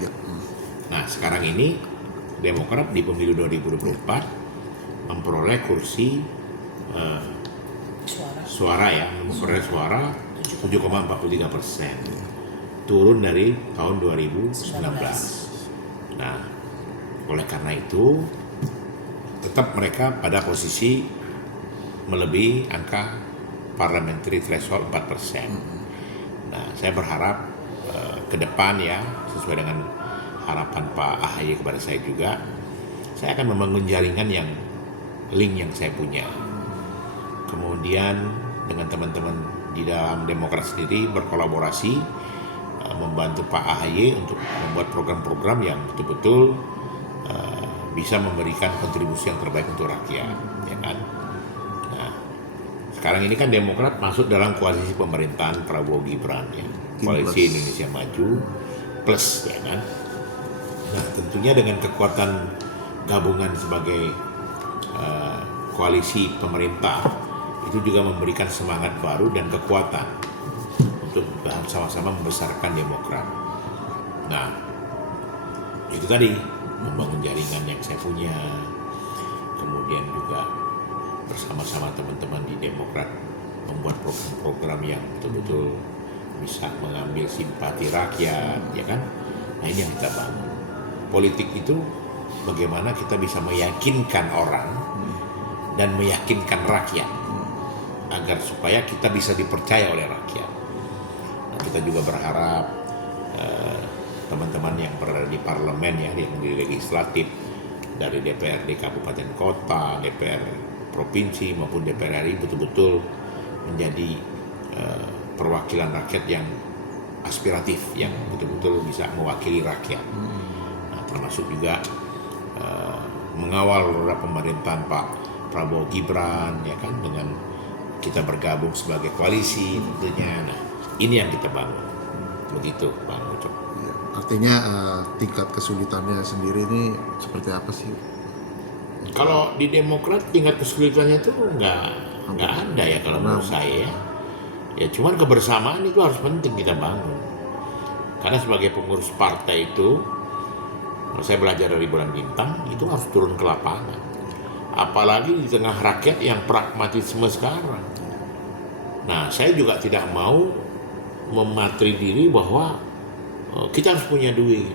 Ya. Nah sekarang ini Demokrat di pemilu 2024 memperoleh kursi suara ya, memperoleh suara 7,43%, turun dari tahun 2019. Nah, oleh karena itu tetap mereka pada posisi melebihi angka parliamentary threshold 4%. Nah, saya berharap ke depan ya, sesuai dengan harapan Pak AHY kepada saya juga, saya akan membangun jaringan yang link yang saya punya. Kemudian dengan teman-teman di dalam Demokrat sendiri berkolaborasi membantu Pak AHY untuk membuat program-program yang betul-betul bisa memberikan kontribusi yang terbaik untuk rakyat, ya kan? Nah, sekarang ini kan Demokrat masuk dalam koalisi pemerintahan Prabowo Gibran ya, koalisi Indonesia Maju plus, ya kan? Nah, tentunya dengan kekuatan gabungan sebagai koalisi pemerintah itu juga memberikan semangat baru dan kekuatan untuk sama-sama membesarkan Demokrat. Nah, itu tadi membangun jaringan yang saya punya, kemudian juga bersama-sama teman-teman di Demokrat membuat program-program yang betul-betul bisa mengambil simpati rakyat, ya kan? Nah, ini yang kita bangun. Politik itu bagaimana kita bisa meyakinkan orang dan meyakinkan rakyat agar supaya kita bisa dipercaya oleh rakyat. Nah, kita juga berharap teman-teman yang berada di parlemen ya, yang di legislatif, dari DPRD kabupaten kota, DPR provinsi maupun DPR RI betul-betul menjadi perwakilan rakyat yang aspiratif, yang betul-betul bisa mewakili rakyat. Nah, termasuk juga mengawal roda pemerintahan Pak Prabowo Gibran, ya kan, dengan kita bergabung sebagai koalisi tentunya. Nah, ini yang kita bangun. Begitu, Bang Ucok. Ya, artinya tingkat kesulitannya sendiri ini seperti apa sih? Kalau di Demokrat tingkat kesulitannya itu nggak ada ya kalau menurut saya. Ya cuman kebersamaan itu harus penting kita bangun. Karena sebagai pengurus partai itu, kalau saya belajar dari Bulan Bintang, itu harus turun ke lapangan. Apalagi di tengah rakyat yang pragmatisme sekarang. Nah, saya juga tidak mau mematri diri bahwa kita harus punya duit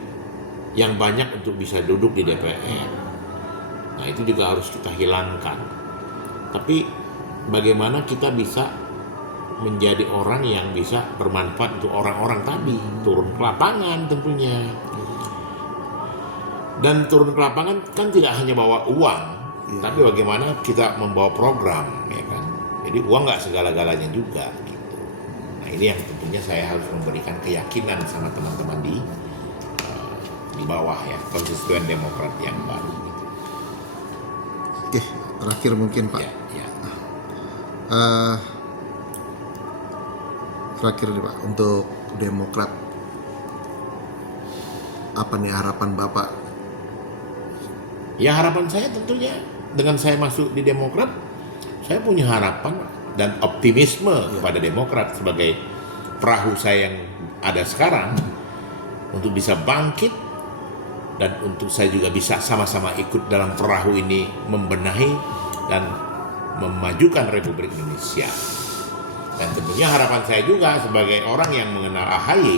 yang banyak untuk bisa duduk di DPR. Nah, itu juga harus kita hilangkan. Tapi bagaimana kita bisa menjadi orang yang bisa bermanfaat untuk orang-orang tadi, turun ke lapangan tentunya. Dan turun ke lapangan kan tidak hanya bawa uang, tapi bagaimana kita membawa program, ya kan. Jadi uang nggak segala-galanya juga gitu. Nah, ini yang tentunya saya harus memberikan keyakinan sama teman-teman di bawah ya, konstituen Demokrat yang baru gitu. Oke, terakhir mungkin Pak. Ya. Terakhir nih Pak, untuk Demokrat, apa nih harapan Bapak? Ya, harapan saya tentunya dengan saya masuk di Demokrat, saya punya harapan dan optimisme kepada Demokrat sebagai perahu saya yang ada sekarang untuk bisa bangkit, dan untuk saya juga bisa sama-sama ikut dalam perahu ini membenahi dan memajukan Republik Indonesia. Dan tentunya harapan saya juga sebagai orang yang mengenal AHY,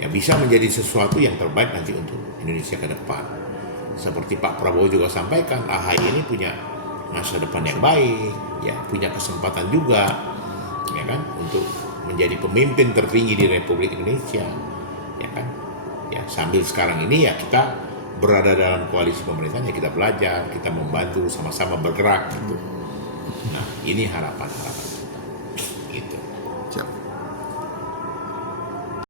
ya bisa menjadi sesuatu yang terbaik nanti untuk Indonesia ke depan. Seperti Pak Prabowo juga sampaikan, AHY ini punya masa depan yang baik, ya punya kesempatan juga, ya kan, untuk menjadi pemimpin tertinggi di Republik Indonesia, ya kan. Ya sambil sekarang ini ya kita berada dalam koalisi pemerintahan, ya kita belajar, kita membantu, sama-sama bergerak gitu. Nah, ini harapan